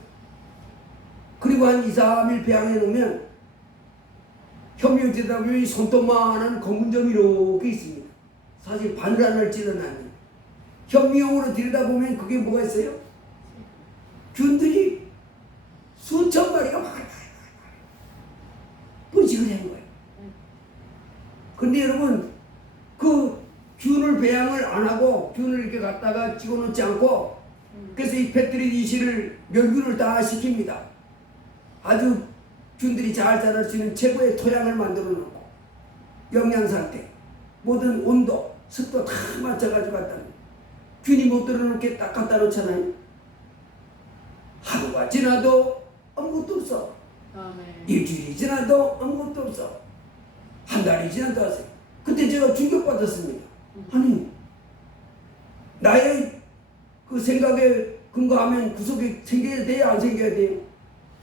그리고 한 2, 3일 배양해 놓으면 현미경에다 보면 손톱만한 검은 점이 이렇게 있습니다. 사실 바늘 하나를 찔러놨는데 현미경으로 들여다보면 그게 뭐가 있어요? 균들이 수천 마리가 막 번식을 한 거예요. 근데 여러분 그 균을 배양을 안 하고 균을 이렇게 갖다가 찍어놓지 않고 그래서 이 페트리디시를 멸균을 다 시킵니다. 아주 균들이 잘 자랄 수 있는 최고의 토양을 만들어 놓고 영양 상태, 모든 온도, 습도 다 맞춰가지고 갖다 놓고 균이 못 들어놓게 딱 갖다 놓잖아요. 하루가 지나도 아무것도 없어. 일주일이 지나도 아무것도 없어. 한 달이 지나도 하세요. 그때 제가 충격받았습니다. 아니 나의 그 생각에 근거하면 구속이 생겨야 돼요? 안 생겨야 돼요?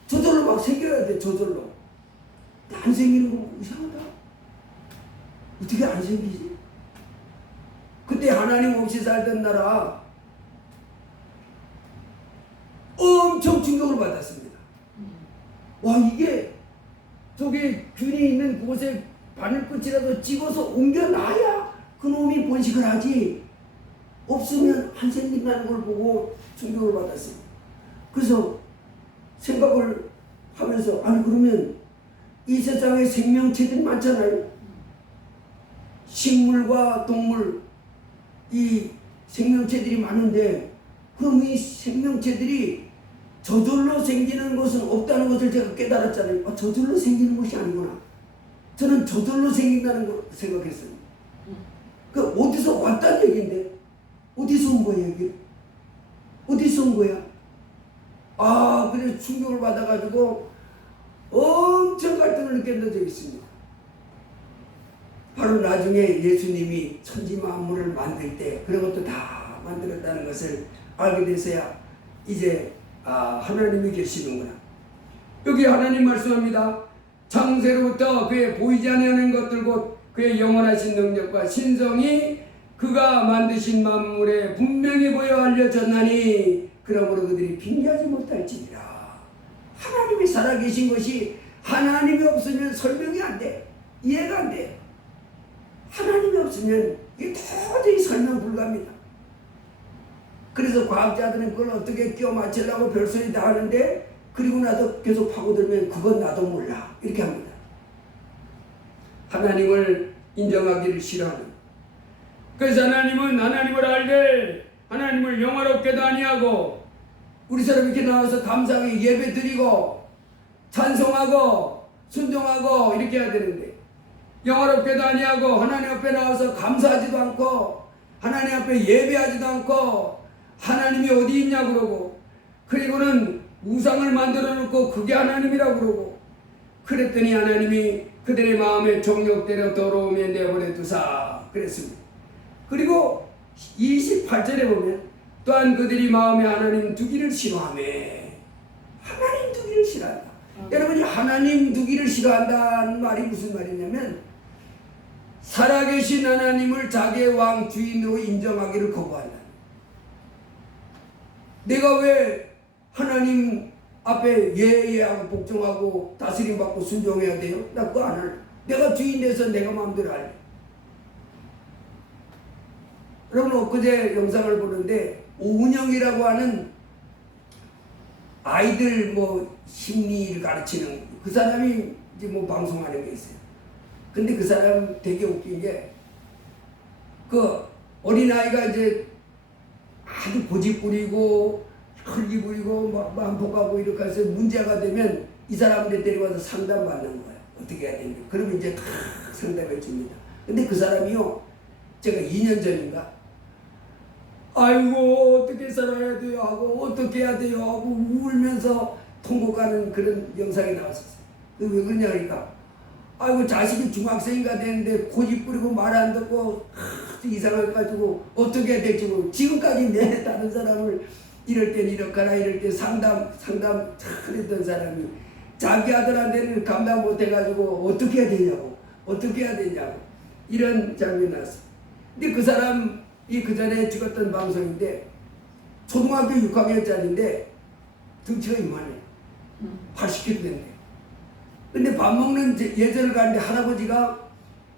저절로 막 생겨야 돼. 저절로. 안 생기는 거 이상하다. 어떻게 안 생기지? 그때 하나님 없이 살던 나라 엄청 충격을 받았습니다. 와, 이게 저기 균이 있는 그곳에 바늘끝이라도 찍어서 옮겨놔야 그놈이 번식을 하지, 없으면 안 생긴다는 걸 보고 충격을 받았습니다. 그래서 생각을 하면서, 아니 그러면 이 세상에 생명체들이 많잖아요. 식물과 동물, 이 생명체들이 많은데 그럼 이 생명체들이 저절로 생기는 것은 없다는 것을 제가 깨달았잖아요. 아, 저절로 생기는 것이 아니구나. 저는 저절로 생긴다는 걸 생각했어요. 그 어디서 왔다는 얘기인데 어디서 온 거예요 이게? 어디서 온 거야? 아, 그래서 충격을 받아가지고 엄청 갈등을 느꼈던 적이 있습니다. 바로 나중에 예수님이 천지 만물을 만들 때 그런 것도 다 만들었다는 것을 알게 돼서야 이제 하나님이 계시는구나. 여기 하나님 말씀합니다. 창세로부터 그의 보이지 않는 것들 곧 그의 영원하신 능력과 신성이 그가 만드신 만물에 분명히 보여 알려졌나니 그러므로 그들이 빙의하지 못할지니라. 하나님이 살아계신 것이 하나님이 없으면 설명이 안 돼. 이해가 안 돼. 하나님이 없으면 이게 도저히 설명 불가합니다. 그래서 과학자들은 그걸 어떻게 끼워 맞추려고 별소리 다 하는데 그리고 나도 계속 파고들면 그건 나도 몰라 이렇게 합니다. 하나님을 인정하기를 싫어하는. 그래서 하나님은 하나님을 알되 하나님을 영화롭게도 아니하고 우리 사람 이렇게 나와서 감사하게 예배 드리고 찬송하고 순종하고 이렇게 해야 되는데 영화롭게도 아니하고 하나님 앞에 나와서 감사하지도 않고 하나님 앞에 예배하지도 않고 하나님이 어디 있냐고 그러고 그리고는 우상을 만들어 놓고 그게 하나님이라고 그러고 그랬더니 하나님이 그들의 마음에 정욕대로 더러우며 내버려 두사 그랬습니다. 그리고 28절에 보면 또한 그들이 마음에 하나님 두기를 싫어하며 하나님 두기를 싫어한다. 여러분이 하나님 두기를 싫어한다는 말이 무슨 말이냐면 살아계신 하나님을 자기의 왕 주인으로 인정하기를 거부한다. 내가 왜 하나님 앞에 예하고 복종하고 다스림 받고 순종해야 돼요? 나 그거 안 할래. 내가 주인 돼서 내가 마음대로 할래. 여러분 엊그제 영상을 보는데 오은영이라고 하는 아이들 뭐 심리를 가르치는 그 사람이 이제 뭐 방송하는 게 있어요. 근데 그 사람 되게 웃긴 게 그 어린아이가 이제 아주 고집 부리고 흙이 부리고 막 만폭하고 이렇게 해서 문제가 되면 이 사람들 데려와서 상담 받는 거예요. 어떻게 해야 되는지. 그러면 이제 다 상담해 줍니다. 근데 그 사람이요, 제가 2년 전인가 아이고 어떻게 살아야 돼요 하고 어떻게 해야 돼요 하고 울면서 통곡하는 그런 영상이 나왔었어요. 왜 그러냐 그러니까 아이고 자식이 중학생인가 되는데 고집 부리고 말 안 듣고 이상하게 가지고 어떻게 해야 될지 모르고 지금까지 내 다른 사람을 이럴 땐 이렇거나 이럴 때 상담 참 했던 사람이 자기 아들한테는 감당 못해가지고 어떻게 해야 되냐고, 어떻게 해야 되냐고 이런 장면이 나왔어. 근데 그 사람이 그 전에 찍었던 방송인데 초등학교 6학년짜리인데 등치가 이만해. 80kg 된대. 근데 밥 먹는 예절을 가는데 할아버지가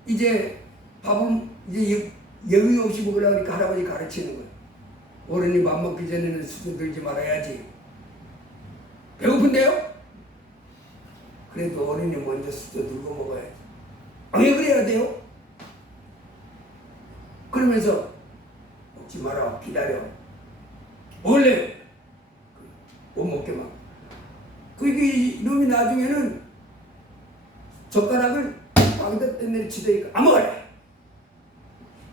이제 밥을 이제 여유 없이 먹으려고 하니까 할아버지 가르치는 거예요. 어른이 밥 먹기 전에는 수저 들지 말아야지. 배고픈데요? 그래도 어른이 먼저 수저 들고 먹어야지. 왜 그래야 돼요? 그러면서 먹지 마라, 기다려. 먹을래? 못 먹게 막. 이놈이 나중에는 젓가락을 빵에다 떼내려 치더니까 안 먹을래.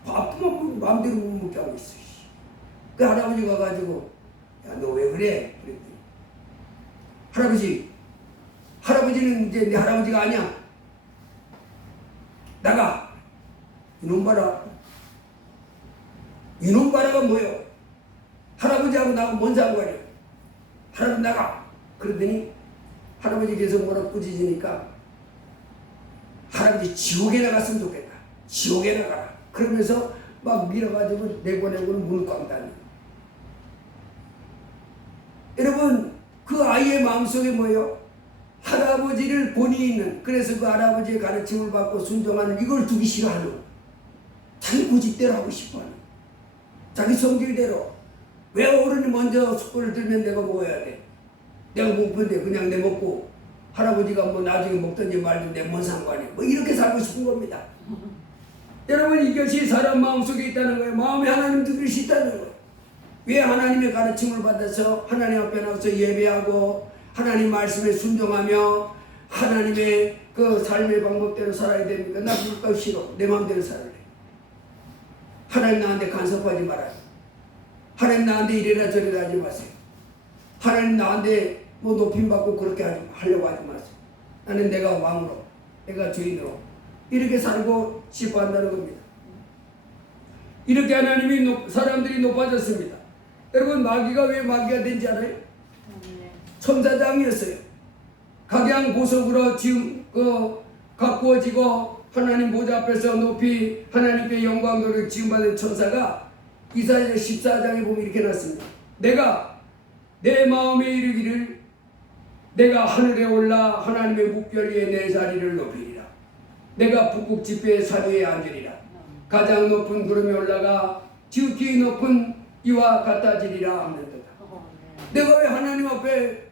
밥만 마음대로 못 먹게 하고 있어. 그 할아버지가 가지고 야, 너 왜 그래? 그랬더니 할아버지는 이제 내 할아버지가 아니야. 나가. 이놈 봐라. 이놈 봐라가 뭐요? 할아버지하고 나하고 뭔 상관이야? 할아버지 나가. 그러더니 할아버지 계속 뭐라 꾸짖으니까 할아버지 지옥에 나갔으면 좋겠다. 지옥에 나가라. 그러면서 막 밀어가지고 내고는 문을 꽝다니. 여러분 그 아이의 마음속에 뭐예요? 할아버지를 본이 있는, 그래서 그 할아버지의 가르침을 받고 순종하는, 이걸 두기 싫어하는, 자기 고집대로 하고 싶어하는, 자기 성질대로. 왜 어른이 먼저 숟가락을 들면 내가 먹어야 돼? 내가 고픈데 그냥 내 먹고 할아버지가 뭐 나중에 먹든지 말든지 뭔 상관이야. 뭐 이렇게 살고 싶은 겁니다. 여러분 이것이 사람 마음속에 있다는 거예요. 마음에 하나님 뜻이 있다는 거예요. 왜 하나님의 가르침을 받아서 하나님 앞에 나와서 예배하고 하나님 말씀에 순종하며 하나님의 그 삶의 방법대로 살아야 됩니까? 나 그럴까 싫어. 내 마음대로 살아야 돼. 하나님 나한테 간섭하지 말아요. 하나님 나한테 이래라 저래라 하지 마세요. 하나님 나한테 뭐 높임받고 그렇게 하려고 하지 마세요. 나는 내가 왕으로, 내가 주인으로 이렇게 살고 싶어 한다는 겁니다. 이렇게 하나님이 사람들이 높아졌습니다. 여러분 마귀가 왜 마귀가 된지 알아요? 천사장이었어요. 각양 보석으로 지금 가꾸어지고 하나님 보좌 앞에서 높이 하나님께 영광 노를 지음받은 천사가 이사야 14장에 보면 이렇게 났습니다. 내가 내 마음에 이르기를 내가 하늘에 올라 하나님의 묵별 위에 내 자리를 높이리라. 내가 북극 지폐의 산 위에 앉으리라. 가장 높은 구름에 올라가 지극히 높은 이와 같아지리라 하는도다. 내가 왜 하나님 앞에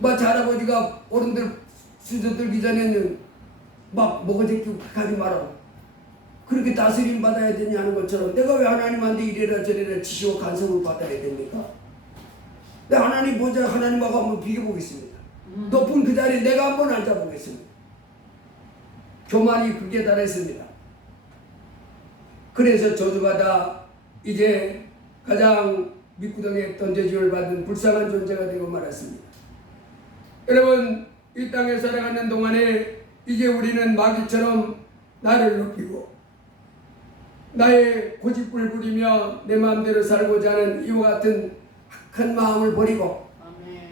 마치 할아버지가 어른들 수저 들기 전에는 막 먹어제끼고 하지 말라고 그렇게 다스림 받아야 되냐 하는 것처럼 내가 왜 하나님한테 이래라 저래라 지시고 간섭을 받아야 됩니까? 내 하나님 보자 하나님하고 한번 비교보겠습니다. 높은 그 자리에 내가 한번 앉아보겠습니다. 교만이 극에 달했습니다. 그래서 저주받아 이제 가장 밑구덩이에 던져짐을 받은 불쌍한 존재가 되고 말았습니다. 여러분 이 땅에 살아가는 동안에 이제 우리는 마귀처럼 나를 높이고 나의 고집을 부리며 내 마음대로 살고자 하는 이와 같은 악한 마음을 버리고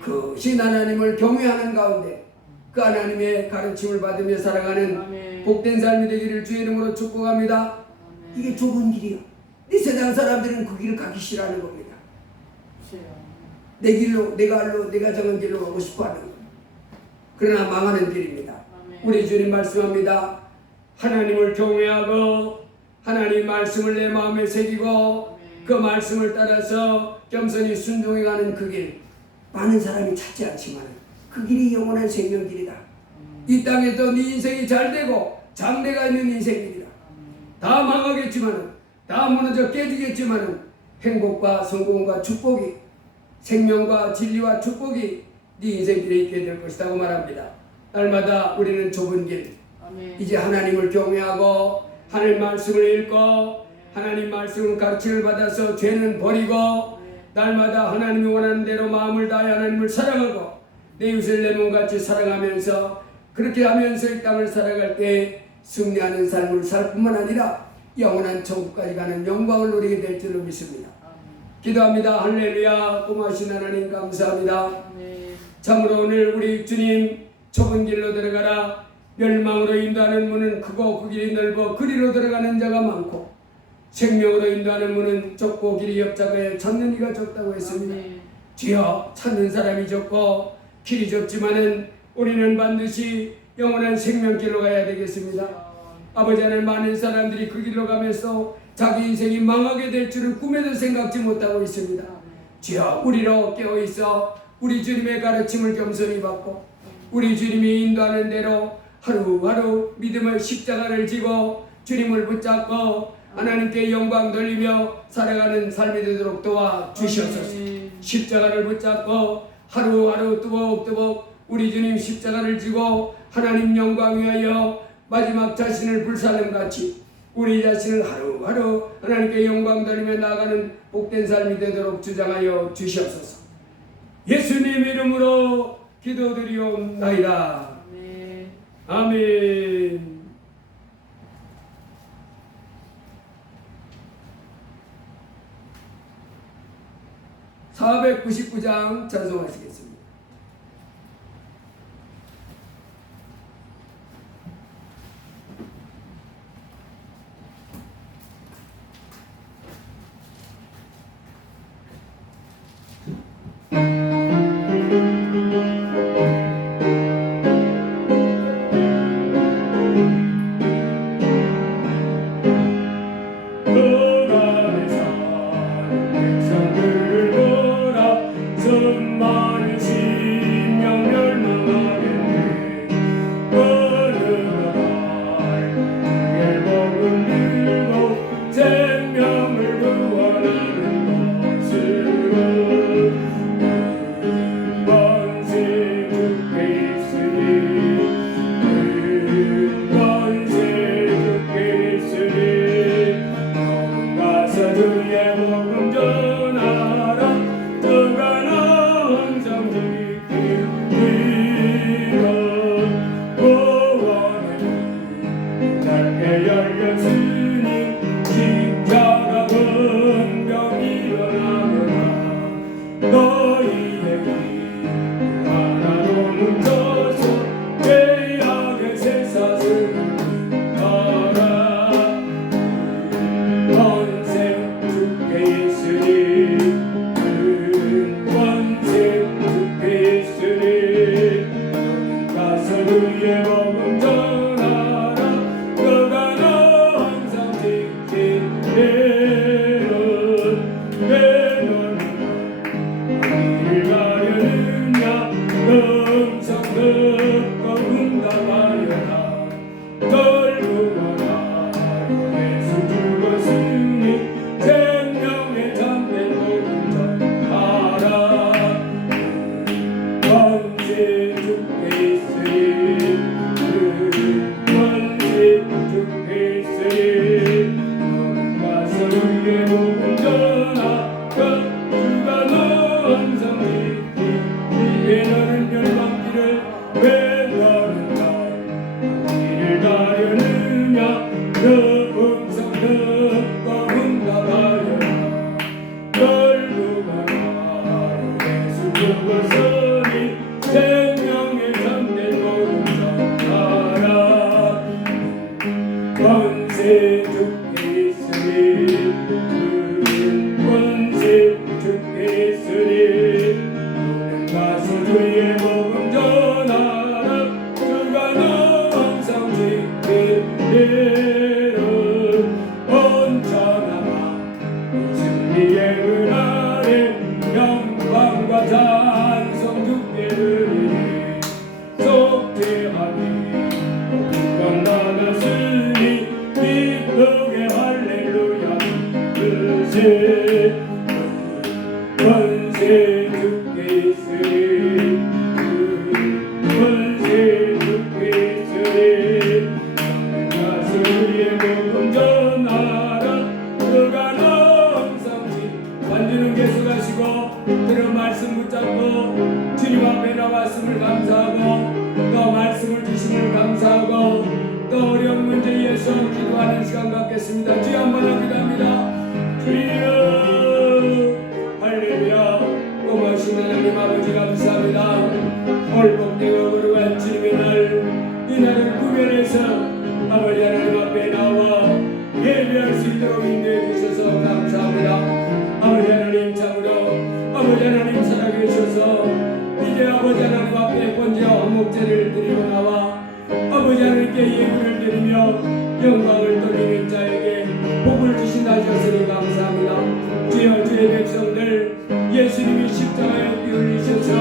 그 신 하나님을 경외하는 가운데 그 하나님의 가르침을 받으며 살아가는 복된 삶이 되기를 주의 이름으로 축복합니다. 이게 좁은 길이요. 이 세상 사람들은 그 길을 가기 싫어하는 겁니다. 내 길로 내가 정한 길로 가고 싶어하는 겁니다. 그러나 망하는 길입니다. 우리 주님 말씀합니다. 하나님을 경외하고 하나님 말씀을 내 마음에 새기고 그 말씀을 따라서 겸손히 순종해가는 그 길, 많은 사람이 찾지 않지만 그 길이 영원한 생명길이다. 이 땅에서 네 인생이 잘되고 장래가 있는 인생길이다. 다 망하겠지만 다 무너져 깨지겠지만 행복과 성공과 축복이, 생명과 진리와 축복이 네 인생길에 있게 될 것이라고 말합니다. 날마다 우리는 좁은 길, 이제 하나님을 경외하고 하나님 말씀을 읽고 하나님 말씀을 가르침을 받아서 죄는 버리고 날마다 하나님이 원하는 대로 마음을 다해 하나님을 사랑하고 내 이웃을 내 몸같이 사랑하면서 그렇게 하면서 이 땅을 살아갈 때 승리하는 삶을 살 뿐만 아니라 영원한 천국까지 가는 영광을 누리게 될 줄로 믿습니다. 기도합니다. 할렐루야. 고마우신 하나님 감사합니다. 참으로 오늘 우리 주님 좁은 길로 들어가라. 멸망으로 인도하는 문은 크고 그 길이 넓어 그리로 들어가는 자가 많고 생명으로 인도하는 문은 좁고 길이 협착하여 찾는 이가 적다고 했습니다. 주여, 찾는 사람이 적고 길이 좁지만은 우리는 반드시 영원한 생명길로 가야 되겠습니다. 아버지 하나님, 많은 사람들이 그 길로 가면서 자기 인생이 망하게 될 줄을 꿈에도 생각지 못하고 있습니다. 주여, 우리로 깨어있어 우리 주님의 가르침을 겸손히 받고 우리 주님이 인도하는 대로 하루하루 믿음의 십자가를 지고 주님을 붙잡고 하나님께 영광 돌리며 살아가는 삶이 되도록 도와주시옵소서. 십자가를 붙잡고 하루하루 뚜벅뚜벅 우리 주님 십자가를 지고 하나님 영광 위하여 마지막 자신을 불살름같이 우리 자신을 하루하루 하나님께 영광 돌리며 나아가는 복된 삶이 되도록 주장하여 주시옵소서. 예수님 이름으로 기도드리옵나이다. 아멘. 499장 찬송하시겠습니다. 할렐루야. 고마우신 하나님 아버지 감사합니다. 영광을 돌리는 자에게 복을 주신다셨으니 감사합니다. 주여 주의 백성들 예수님이 십자가에 피 흘리셔서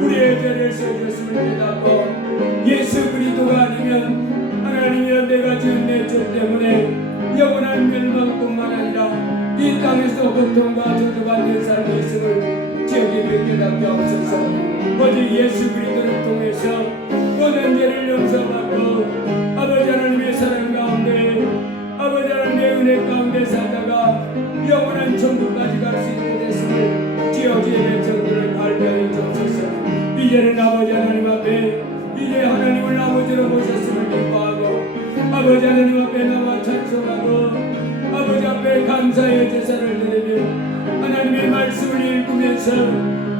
우리의 죄를 써주셨음을 깨닫고 예수 그리스도가 아니면 하나님이여 내가 지은 내 죄 때문에 영원한 멸망뿐만 아니라 이 땅에서 고통과 저주받는 삶이 있음을 주여 깨닫게 하옵소서. 오직 예수 그리스도를 통해서 모든 죄를 용서받고 아버지 하나님의 사랑 가운데 아버지 하나님의 은혜 가운데 살다가 영원한 천국까지 갈 수 있게 됐음을 주여 주의 백성들을 알게 하여 주옵소서. 이제는 아버지 하나님 앞에 이제 하나님을 아버지로 모셨음을 기뻐하고 아버지 하나님 앞에 나와 찬송하고 아버지 앞에 감사의 제사를 드리며 하나님의 말씀을 읽으면서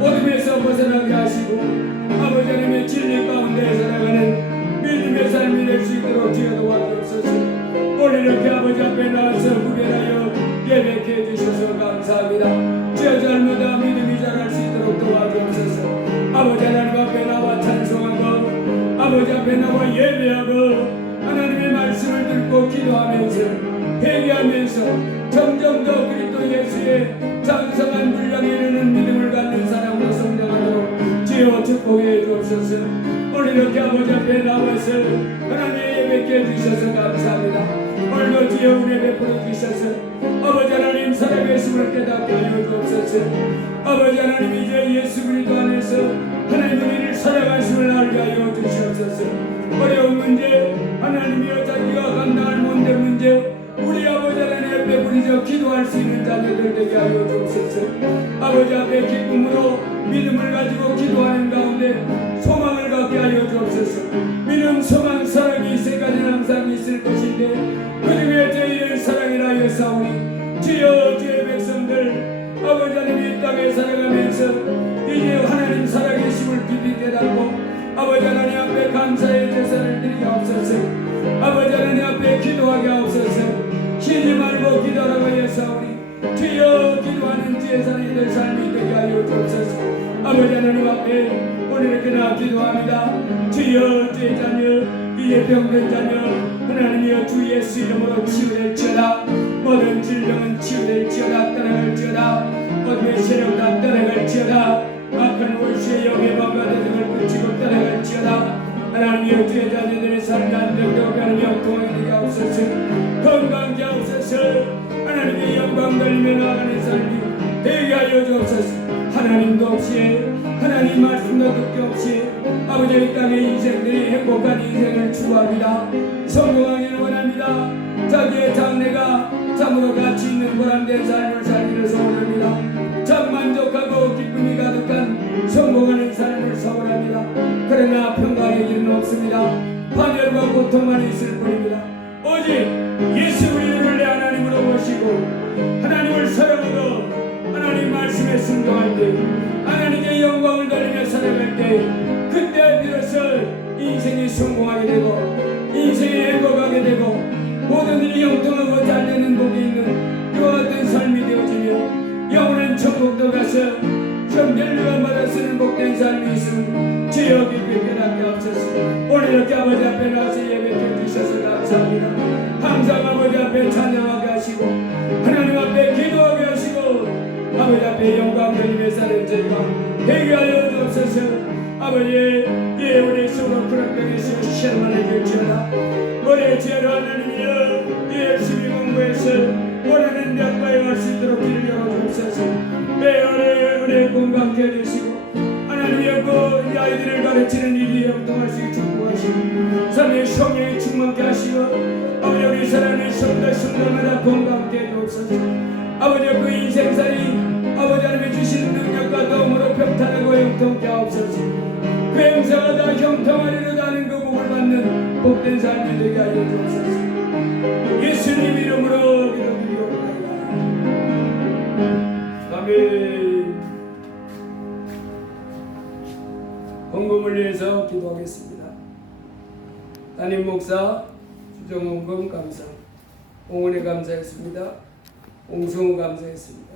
어둠에서 벗어나게 하시고 아버지 하나님의 진리 가운데 살아가는 믿음의 삶이 될 수 있도록 주여 도와주옵소서. 오늘 이렇게 아버지 앞에 나와서 구별하여 예배케 해주셔서 감사합니다. 주여 잘마다 믿음이 자랄 수 있도록 도와주옵소서. 아버지 하나님 앞에 나와 찬송하고 아버지 앞에 나와 예배하고 하나님의 말씀을 듣고 기도하면서 회개하면서 점점 더 그리스도 예수의 장성한 분량에 이르는 믿음을 갖는 사람으로 성장하도록 주여 축복해 주옵소서. 오늘 이렇게 아버지 앞에 나와서 하나님의 예배께 해주셔서 감사합니다. 오늘도 주여 은혜 베풀어 주셔서 아버지 하나님 살아계심을 깨닫게 하여 주옵소서. 아버지 하나님 이제 예수 그리스도 안에서 하나님 우리를 살아가심을 알게 하여 주시옵소서. 어려운 문제 하나님이여 자기가 감당할 못된 문제 우리 아버지 하나님 앞에 부르짖어 기도할 수 있는 자녀들 되게 하여 주옵소서. 아버지 앞에 기쁨으로 믿음을 가지고 기도하는 가운데 소망을 갖게 하여 주옵소서. 믿음, 소망, 사랑이 세 가지는 항상 있을 것인데 그중에 제일은 사랑이라 하였사오니 주여 주의 백성들 아버지 하나님 이 땅에 살아가면서 이제 하나님 살아계심을 깊이 깨닫고 아버지 하나님 앞에 감사의 제사를 드리게 하옵소서. 아버지 하나님 앞에 기도하게 하옵소서. 쉬지 말고 기도하라고 하였사오니 주여 기도하는 제사를 될 삶이 되게 하여 주옵소서. 아버지 하나님 앞에 오늘 이렇게 나 기도합니다. 주여 주의 자녀 이제 병든 자녀 하나님이여 주 예수 이름으로 치유될지어다. 모든 질병은 치유될지어다. 떠나갈지어다. 어둠의 세력 다 떠나갈지어다. 악한 원수의 영의 방가대 등을 끊치고 떠나갈지어다. 하나님이여 주의 자녀들의 삶이 안정되고 가는 영통하게 되게 하옵소서. 건강케 하옵소서. 하나님의 영광 돌리며 나아가는 삶이 되게 하여 주옵소서. 하나님도 없이 하나님 말씀도 듣기 없이 아버지 이 땅의 인생들이 행복한 인생을 추구합니다. 성공하기를 원합니다. 자기의 장래가 참으로 가치 있는 보람된 삶을 살기를 소원합니다. 참 만족하고 기쁨이 가득한 성공하는 삶을 소원합니다. 그러나 평강의 길은 없습니다. 파멸과 고통만 있을 뿐입니다. 오직 예수 그리스도를 내 하나님으로 모시고 하나님을 사랑하고 하나님 말씀에 순종할 때 하나님의 영광을 돌리며 살아갈 때 그때 비로소 인생이 성공하게 되고 인생이 행복하게 되고 모든 일이 형통하고 잘되는 복이 있는 이와 같은 삶이 되어지며 영원한 천국도 가서 정결류가 받아 쓰는 복된 삶이 있음 주여 깊이 깨닫게 하옵소서. 오늘 이렇게 아버지 앞에 나와서 예배해 주셔서 감사합니다. 항상 아버지 앞에 찬양하게 하시고 하나님 앞에 기도하게 하시고 아버지 앞에 영광 돌리며 사는 저희가 되게 하여 주옵소서. 아버지 우리 속으로 그런 병에서 시험만해 줄지어다. 우리의 죄로 하나님이여 열심히 공부해서 원하는 약과에 갈 수 있도록 길을 열어주옵소서. 은혜 건강케 해주시고 하나님이여 그 아이들을 가르치는 일이 형통할 수 있게 축복하시고 삶의 성령이 충만케 하시고 아버지 우리 사랑하는 성도마다 건강케 해주옵소서. 아버지 그 인생살이 아버지 하나님이 주시는 능력과 도움으로 평탄하고 형통케 하옵소서. 그 행사가 다 형통하리로다는 그 복을 받는 복된 삶이 되게 하여 주옵소서. 예수님 이름으로 기도드리옵나이다. 아멘. 헌금을 위해서 기도하겠습니다. 담임 목사 주정헌금 감사, 봉헌에 감사했습니다. 옹성우 감사했습니다.